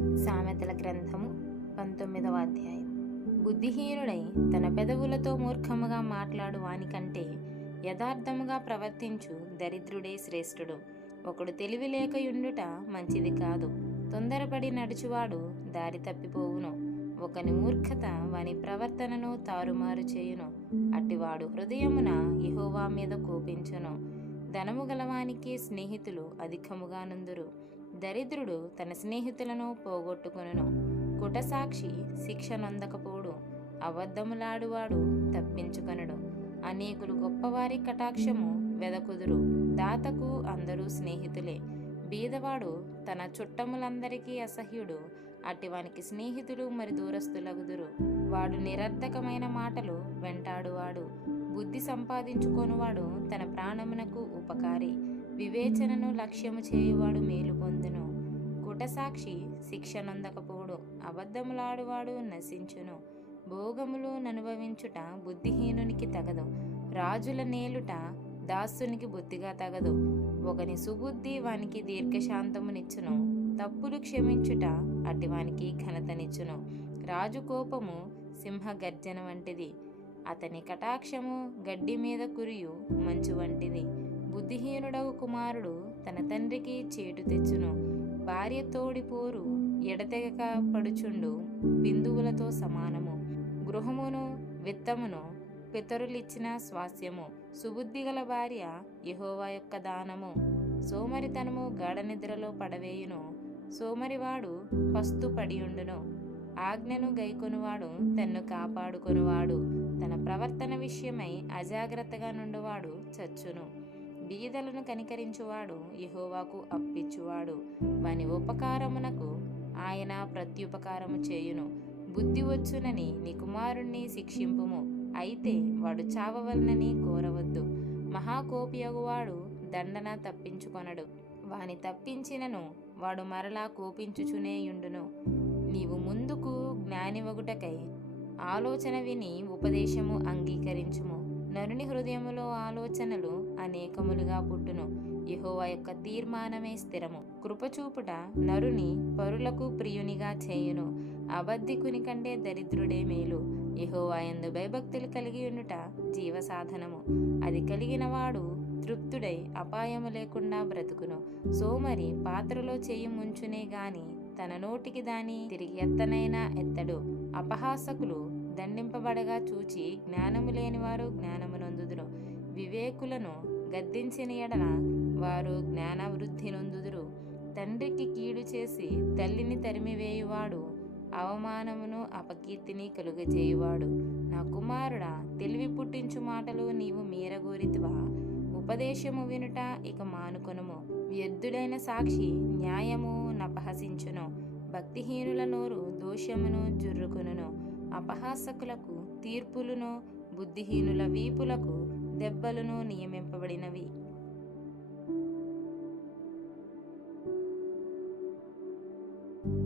సామెతల గ్రంథము 19వ అధ్యాయం. బుద్ధిహీనుడై తన పెదవులతో మూర్ఖముగా మాట్లాడు వానికంటే యథార్థముగా ప్రవర్తించు దరిద్రుడే శ్రేష్ఠుడు. ఒకడు తెలివి లేకయుండుట మంచిది కాదు, తొందరపడి నడుచువాడు దారి తప్పిపోవును. ఒకని మూర్ఖత వాని ప్రవర్తనను తారుమారు చేయును. అట్టివాడు హృదయమున యెహోవా మీద కోపించును. ధనము గలవానికి స్నేహితులు అధికముగా నుందురు. దరిద్రుడు తన స్నేహితులను పోగొట్టుకొనును. కుటసాక్షి శిక్ష నొందకపోడు. అబద్ధములాడువాడు తప్పించుకొనడు. అనేకులు గొప్పవారి కటాక్షము వెదకుదురు. దాతకు అందరూ స్నేహితులే. బీదవాడు తన చుట్టములందరికీ అసహ్యుడు. అట్టివానికి స్నేహితులు మరి దూరస్తులగుదురు. వాడు నిరర్ధకమైన మాటలు వెంటాడువాడు. బుద్ధి సంపాదించుకొనువాడు తన ప్రాణమునకు ఉపకారి. వివేచనను లక్ష్యము చేయువాడు మేలు పొందును. కుటసాక్షి శిక్ష నొందకపోడు. అబద్ధములాడువాడు నశించును. భోగములు ననుభవించుట బుద్ధిహీనునికి తగదు. రాజుల నేలుట దాసునికి బుద్ధిగా తగదు. ఒకని సుబుద్ధి వానికి దీర్ఘశాంతమునిచ్చును. తప్పులు క్షమించుట అటివానికి ఘనతనిచ్చును. రాజు కోపము సింహ గర్జన వంటిది. అతని కటాక్షము గడ్డి మీద కురియు మంచు వంటిది. బుద్ధిహీనుడవు కుమారుడు తన తండ్రికి చేటు తెచ్చును. భార్య తోడిపోరు ఎడతెగక పడుచుండు బిందువులతో సమానము. గృహమును విత్తమును పితరులిచ్చిన స్వాస్యము. సుబుద్ధిగల భార్య యెహోవా యొక్క దానము. సోమరితనము గాఢ నిద్రలో పడవేయును. సోమరివాడు పస్తు పడియుండును. ఆజ్ఞను గైకొనువాడు తన్ను కాపాడుకొనువాడు. తన ప్రవర్తన విషయమై అజాగ్రత్తగా నుండువాడు చచ్చును. బీదలను కనికరించువాడు యెహోవాకు అప్పిచ్చువాడు. వాని ఉపకారమునకు ఆయన ప్రత్యుపకారము చేయును. బుద్ధి వచ్చునని నీ కుమారుణ్ణి శిక్షింపుము, అయితే వాడు చావవలనని కోరవద్దు. మహాకోపియగువాడు దండన తప్పించుకొనడు. వాని తప్పించినను వాడు మరలా కోపించుచునేయుండును. నీవు ముందుకు జ్ఞానివగుటకై ఆలోచన విని ఉపదేశము అంగీకరించుము. నరుని హృదయములో ఆలోచనలు అనేకములుగా పుట్టును. యెహోవా యొక్క తీర్మానమే స్థిరము. కృపచూపుట నరుని పరులకు ప్రియునిగా చేయును. అబద్ధికుని కంటే దరిద్రుడే మేలు. యెహోవా యందు భయభక్తులు కలిగి ఉండుట జీవసాధనము. అది కలిగిన వాడు తృప్తుడై అపాయము లేకుండా బ్రతుకును. సోమరి పాత్రలో చెయ్యి ముంచునే గాని తన నోటికి దాని తిరిగి ఎత్తనైనా ఎత్తడు. అపహాసకులు దండింపబడగా చూచి జ్ఞానము లేనివారు జ్ఞానము నొందుదురు. వివేకులను గద్దించిన ఎడల వారు జ్ఞానవృద్ధి నొందుదురు. తండ్రికి కీడు చేసి తల్లిని తరిమివేయువాడు అవమానమును అపకీర్తిని కలుగజేయువాడు. నా కుమారుడా, తెలివి పుట్టించు మాటలు నీవు మీరగోరితివా? ఉపదేశము వినుట ఇక మానుకొనుము. వ్యర్థుడైన సాక్షి న్యాయము నపహసించును. భక్తిహీనుల నోరు దోషమును జుర్రుకొనును. అపహాసకులకు తీర్పులను, బుద్ధిహీనుల వీపులకు దెబ్బలను నియమింపబడినవి.